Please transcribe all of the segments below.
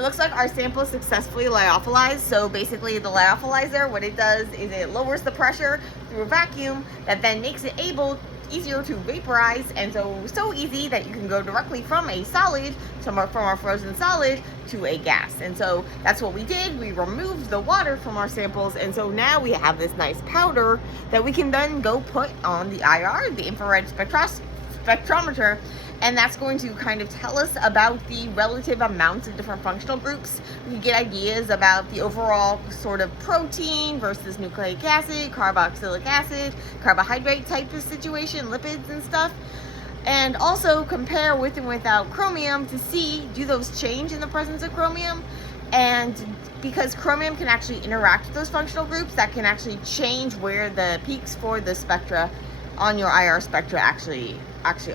It looks like our sample is successfully lyophilized. So basically the lyophilizer, what it does is it lowers the pressure through a vacuum that then makes it easier to vaporize, and so easy that you can go directly from a solid, from our frozen solid, to a gas. And so that's what we did. We removed the water from our samples, and so now we have this nice powder that we can then go put on the IR, the infrared spectrometer, and that's going to kind of tell us about the relative amounts of different functional groups. We can get ideas about the overall sort of protein versus nucleic acid, carboxylic acid, carbohydrate type of situation, lipids and stuff. And also compare with and without chromium to see, do those change in the presence of chromium? And because chromium can actually interact with those functional groups, that can actually change where the peaks for the spectra on your IR spectra actually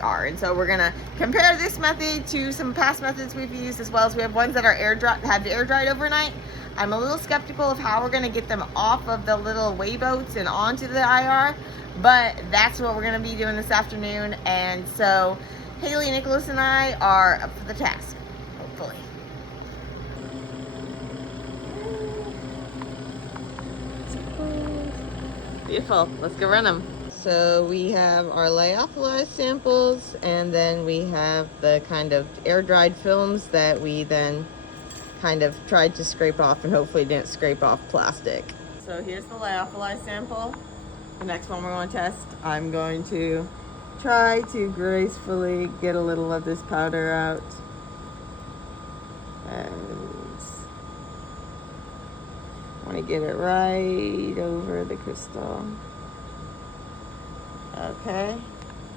are. And so we're gonna compare this method to some past methods we've used, as well as we have ones that are air dried overnight. I'm a little skeptical of how we're gonna get them off of the little weigh boats and onto the IR, but that's what we're gonna be doing this afternoon. And so Haley, Nicholas, and I are up for the task, hopefully. Beautiful, let's go run them. So we have our lyophilized samples, and then we have the kind of air-dried films that we then kind of tried to scrape off and hopefully didn't scrape off plastic. So here's the lyophilized sample. The next one we're going to test, I'm going to try to gracefully get a little of this powder out. And I want to get it right over the crystal. Okay,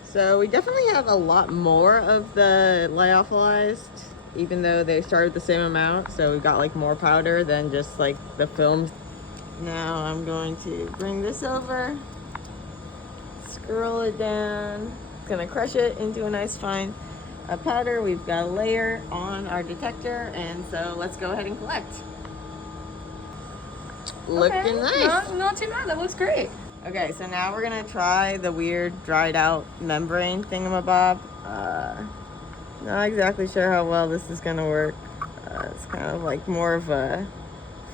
so we definitely have a lot more of the lyophilized, even though they started the same amount. So we've got like more powder than just like the films. Now I'm going to bring this over, scroll it down. It's gonna crush it into a nice fine powder. We've got a layer on our detector, and so let's go ahead and collect. Looking nice. Not too bad, that looks great. Okay, so now we're gonna try the weird dried out membrane thingamabob. Not exactly sure how well this is gonna work. It's kind of like more of a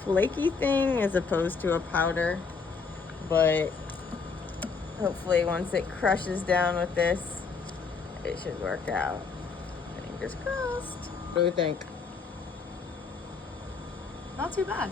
flaky thing as opposed to a powder, but hopefully once it crushes down with this, it should work out. Fingers crossed. What do we think? Not too bad.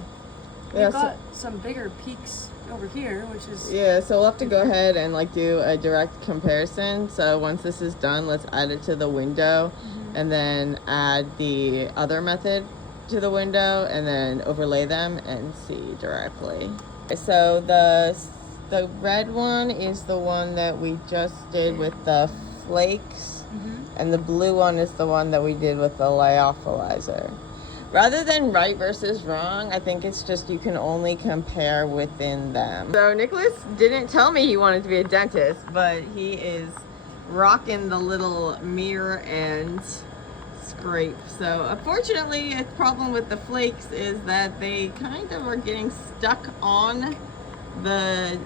Yeah, We've got some bigger peaks over here, which is... Yeah, so we'll have to go ahead and like do a direct comparison. So once this is done, let's add it to the window, and then add the other method to the window, and then overlay them and see directly. So the red one is the one that we just did with the flakes, and the blue one is the one that we did with the lyophilizer. Rather than right versus wrong, I think it's just you can only compare within them. So Nicholas didn't tell me he wanted to be a dentist, but he is rocking the little mirror and scrape. So unfortunately, a problem with the flakes is that they kind of are getting stuck on the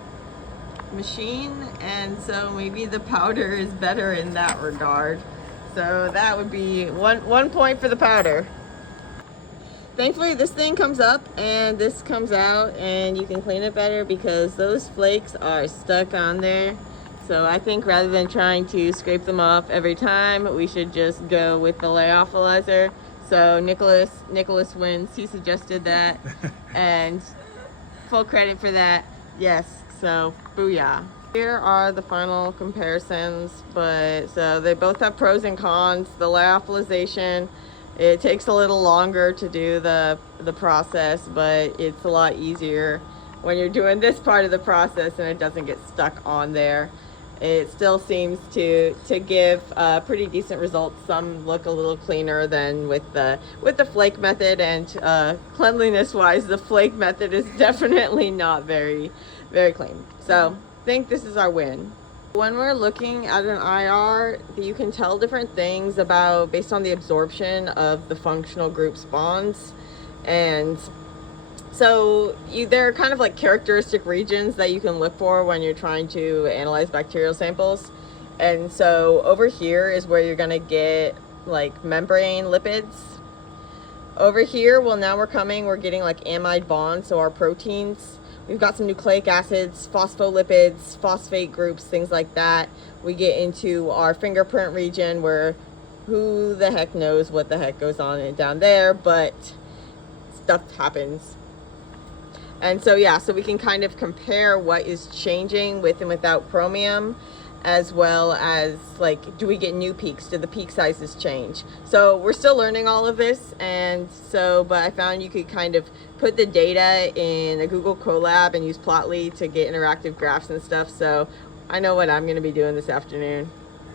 machine, and so maybe the powder is better in that regard. So that would be one point for the powder. Thankfully, this thing comes up and this comes out, and you can clean it better because those flakes are stuck on there. So I think rather than trying to scrape them off every time, we should just go with the lyophilizer. So Nicholas wins. He suggested that, and full credit for that. Yes, so booyah. Here are the final comparisons, but so they both have pros and cons. The lyophilization, it takes a little longer to do the process, but it's a lot easier when you're doing this part of the process and it doesn't get stuck on there. It still seems to give pretty decent results. Some look a little cleaner than with the flake method, and cleanliness wise, the flake method is definitely not very clean. So I think this is our win. When we're looking at an IR, you can tell different things based on the absorption of the functional group's bonds. And so there are kind of like characteristic regions that you can look for when you're trying to analyze bacterial samples. And so over here is where you're gonna get like membrane lipids. Over here, well, now we're getting like amide bonds, so our proteins. We've got some nucleic acids, phospholipids, phosphate groups, things like that. We get into our fingerprint region where who the heck knows what the heck goes on down there, but stuff happens. And so, yeah, so we can kind of compare what is changing with and without chromium, as well as like, do we get new peaks? Do the peak sizes change? So we're still learning all of this. And so, but I found you could kind of put the data in a Google Colab and use Plotly to get interactive graphs and stuff. So I know what I'm going to be doing this afternoon.